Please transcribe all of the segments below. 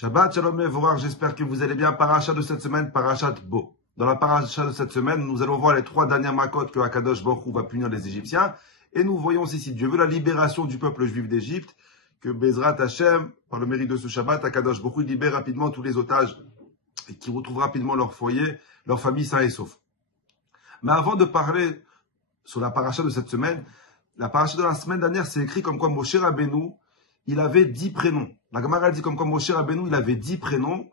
Shabbat Shalom Mevorach, j'espère que vous allez bien. Paracha de cette semaine, Parachat Bo. Dans la paracha de cette semaine, nous allons voir les 3 dernières makot que Akadosh Baruch Hu va punir les Égyptiens. Et nous voyons aussi, si Dieu veut, la libération du peuple juif d'Égypte, que Bezrat Hashem, par le mérite de ce Shabbat, Akadosh Baruch Hu libère rapidement tous les otages et qui retrouvent rapidement leur foyer, leur famille sains et saufs. Mais avant de parler sur la paracha de cette semaine, la paracha de la semaine dernière, c'est écrit comme quoi Moshe Rabbeinu, il avait 10 prénoms. La Gemara dit comme quoi Moshe Rabbeinu, il avait 10 prénoms.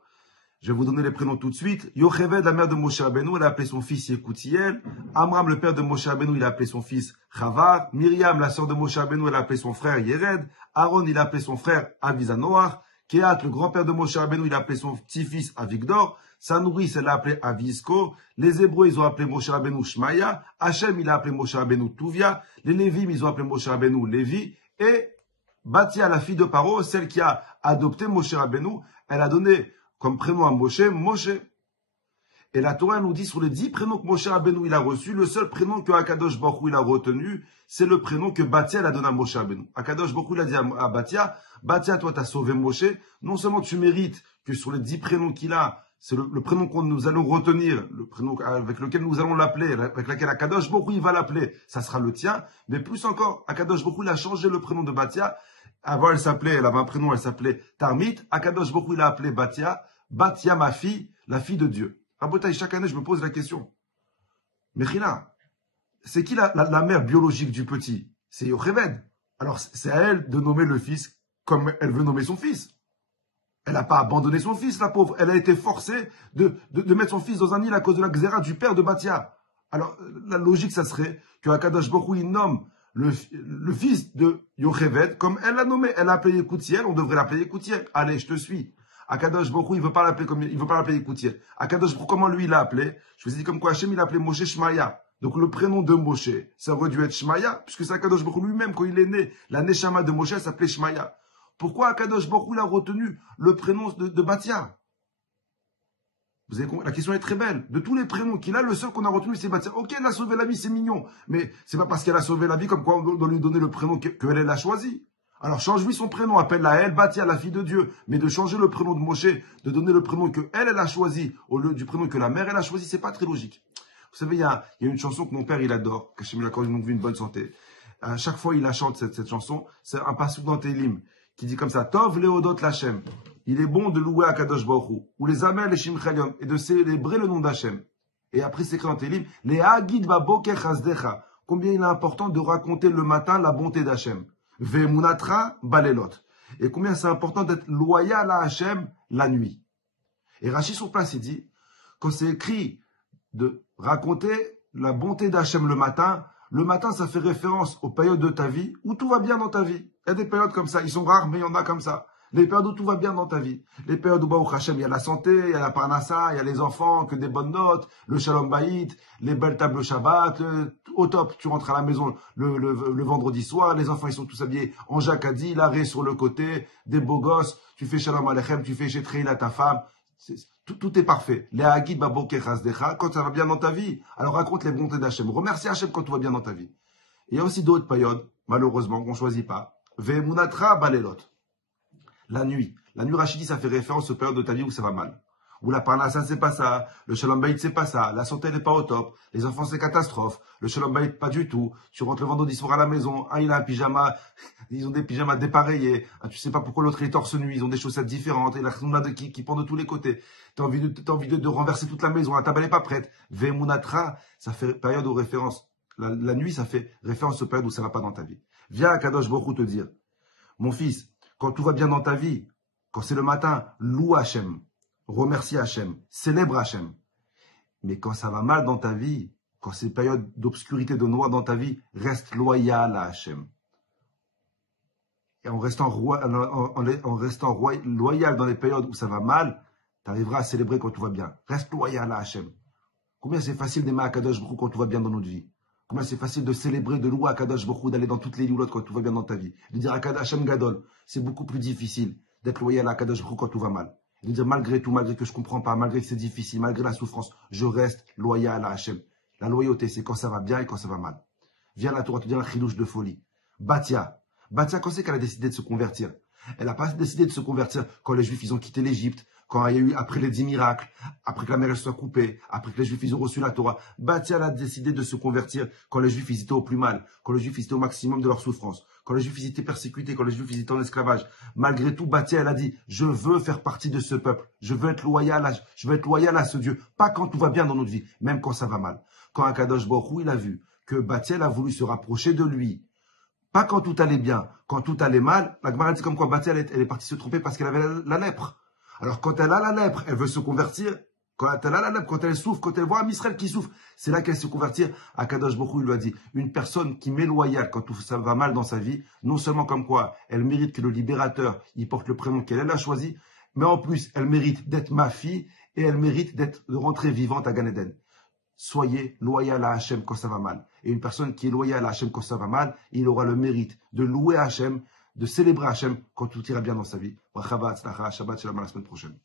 Je vais vous donner les prénoms tout de suite. Yocheved, la mère de Moshe Rabbeinu, elle a appelé son fils Yekutiel. Amram, le père de Moshe Rabbeinu, il a appelé son fils Chavar. Myriam, la sœur de Moshe Rabbeinu, elle a appelé son frère Yered. Aaron, il a appelé son frère Avizanoach. Kehat, le grand-père de Moshe Rabbeinu, il a appelé son petit-fils Avigdor. Sa nourrice, elle l'a appelé Avisko. Les Hébreux, ils ont appelé Moshe Rabbeinu Shmaya. Hachem, il a appelé Moshe Rabbeinu Tuvia. Les Lévim, ils ont appelé Moshe Rabbeinu Lévi. Et Batia, la fille de Paro, celle qui a adopté Moshe Rabbeinu, elle a donné comme prénom à Moshe, Moshe. Et la Torah nous dit sur les 10 prénoms que Moshe Rabbeinu il a reçus, le seul prénom que Akadosh Baruch Hu il a retenu, c'est le prénom que Batia a donné à Moshe Rabbeinu. Akadosh Baruch Hu il a dit à Batia, Batia, toi tu as sauvé Moshe, non seulement tu mérites que sur les 10 prénoms qu'il a, c'est le prénom que nous allons retenir, le prénom avec lequel nous allons l'appeler, avec lequel Akadosh Baruch Hu il va l'appeler, ça sera le tien, mais plus encore, Akadosh Baruch Hu il a changé le prénom de Batia. Avant, elle avait un prénom, elle s'appelait Tarmit. Akadosh Baruch Hu, il a appelé Batia. Batia, ma fille, la fille de Dieu. Rabotaï, chaque année, je me pose la question. Mechila, c'est qui la mère biologique du petit? C'est Yocheved. Alors, c'est à elle de nommer le fils comme elle veut nommer son fils. Elle n'a pas abandonné son fils, la pauvre. Elle a été forcée de mettre son fils dans un île à cause de la xéra du père de Batia. Alors, la logique, ça serait que Akadosh Baruch Hu, il nomme le fils de Yocheved, comme elle l'a nommé, elle l'a appelé Yekutiel, on devrait l'appeler Yekutiel. Allez, je te suis. Akadosh Baruch Hu, il veut pas l'appeler Yekutiel. Akadosh Baruch Hu, comment lui il l'a appelé? Je vous ai dit comme quoi Hachem il a appelé Moshe Shmaya. Donc le prénom de Moshe, ça aurait dû être Shmaya, puisque c'est Akadosh Baruch Hu lui-même quand il est né, la Neshama de Moshe s'appelait Shmaya. Pourquoi Akadosh Baruch Hu il a retenu le prénom de Batia? Vous avez compris? La question est très belle. De tous les prénoms qu'il a, le seul qu'on a retenu, c'est Batia. Ok, elle a sauvé la vie, c'est mignon. Mais c'est pas parce qu'elle a sauvé la vie comme quoi on doit lui donner le prénom qu'elle a choisi. Alors change-lui son prénom, appelle-la elle Batia, la fille de Dieu. Mais de changer le prénom de Moshe, de donner le prénom que elle a choisi, au lieu du prénom que la mère, elle a choisi, c'est pas très logique. Vous savez, il y a une chanson que mon père, il adore, que je me l'accorde une longue vie, une bonne santé. À chaque fois, il la chante, cette chanson. C'est un passage dans Télim, qui dit comme ça, Tov Leodot Lachem. Il est bon de louer Akadosh Baruch Hu, ou les Amel et Shimchalion, et de célébrer le nom d'Hachem. Et après, c'est écrit dans Télim, les Hagid Baboker Chazdecha. Combien il est important de raconter le matin la bonté d'Hachem. Ve'munatra balelot. Et combien c'est important d'être loyal à Hachem la nuit. Et Rashi sur place, il dit, quand c'est écrit de raconter la bonté d'Hachem le matin, ça fait référence aux périodes de ta vie où tout va bien dans ta vie. Il y a des périodes comme ça, ils sont rares, mais il y en a comme ça. Les périodes où tout va bien dans ta vie. Les périodes où, Baruch Hashem, il y a la santé, il y a la parnassa, il y a les enfants, que des bonnes notes, le shalom bayit, les belles tables Shabbat, au top, tu rentres à la maison le vendredi soir, les enfants, ils sont tous habillés en jacadi, l'arrêt sur le côté, des beaux gosses, tu fais shalom alechem, tu fais chétreil à ta femme. Tout est parfait. Les hagid baboker chazdecha, quand ça va bien dans ta vie, alors raconte les bontés d'Hachem. Remercie Hachem quand tout va bien dans ta vie. Il y a aussi d'autres périodes, malheureusement, qu'on ne choisit pas. Ve'munatra balelot. La nuit. La nuit, Rachidi, ça fait référence aux périodes de ta vie où ça va mal. Où la parnassa, c'est pas ça. Le shalom bayit, c'est pas ça. La santé n'est pas au top. Les enfants, c'est catastrophe. Le shalom bayit, pas du tout. Tu rentres le vendredi soir à la maison. Un, il a un pyjama. Ils ont des pyjamas dépareillés. Tu sais pas pourquoi l'autre est torse nu. Ils ont des chaussettes différentes. Et la khnouna qui pend de tous les côtés. T'as envie de renverser toute la maison. La table n'est pas prête. Ve'munatra, ça fait période aux références. La nuit, ça fait référence aux périodes où ça va pas dans ta vie. Viens à Kadosh Baruch Hu te dire, mon fils, quand tout va bien dans ta vie, quand c'est le matin, loue Hachem, remercie Hachem, célèbre Hachem. Mais quand ça va mal dans ta vie, quand c'est une période d'obscurité, de noir dans ta vie, reste loyal à Hachem. Et en restant loyal dans les périodes où ça va mal, tu arriveras à célébrer quand tout va bien. Reste loyal à Hachem. Combien c'est facile d'aimer Akadosh Baruch Hu quand tout va bien dans notre vie. Combien c'est facile de célébrer, de louer Akadosh Baruch Hu, d'aller dans toutes les loulottes quand tout va bien dans ta vie. De dire Hachem Gadol, c'est beaucoup plus difficile d'être loyal à Akadosh Baruch Hu quand tout va mal. De dire malgré tout, malgré que je comprends pas, malgré que c'est difficile, malgré la souffrance, je reste loyal à Hachem. La loyauté, c'est quand ça va bien et quand ça va mal. Viens la Torah te dire un chilouche de folie. Batia, quand c'est qu'elle a décidé de se convertir? Elle n'a pas décidé de se convertir quand les Juifs ils ont quitté l'Égypte, quand il y a eu, après les 10 miracles, après que la mer elle soit coupée, après que les Juifs ils ont reçu la Torah. Batia a décidé de se convertir quand les Juifs ils étaient au plus mal, quand les Juifs ils étaient au maximum de leur souffrance, quand les Juifs ils étaient persécutés, quand les Juifs ils étaient en esclavage. Malgré tout, Batia elle a dit, je veux faire partie de ce peuple, je veux être loyal à ce Dieu, pas quand tout va bien dans notre vie, même quand ça va mal. Quand Akadosh Baruch Hu, il a vu que Batia a voulu se rapprocher de lui, pas quand tout allait bien, quand tout allait mal, la Gemara dit comme quoi Batia elle est partie se tromper parce qu'elle avait la lèpre. Alors quand elle a la lèpre, elle veut se convertir. Quand elle a la lèpre, quand elle souffre, quand elle voit un Israël qui souffre, c'est là qu'elle se convertir. Akadosh Baruch Hu, il lui a dit, une personne qui m'est loyale quand tout ça va mal dans sa vie, non seulement comme quoi elle mérite que le libérateur, il porte le prénom qu'elle a choisi, mais en plus, elle mérite d'être ma fille et elle mérite de rentrer vivante à Gan Eden. Soyez loyal à Hachem quand ça va mal. Et une personne qui est loyale à Hachem quand ça va mal, il aura le mérite de louer Hachem, de célébrer Hachem quand tout ira bien dans sa vie. Bracha v'hatzlacha, Shabbat shalom à la semaine prochaine.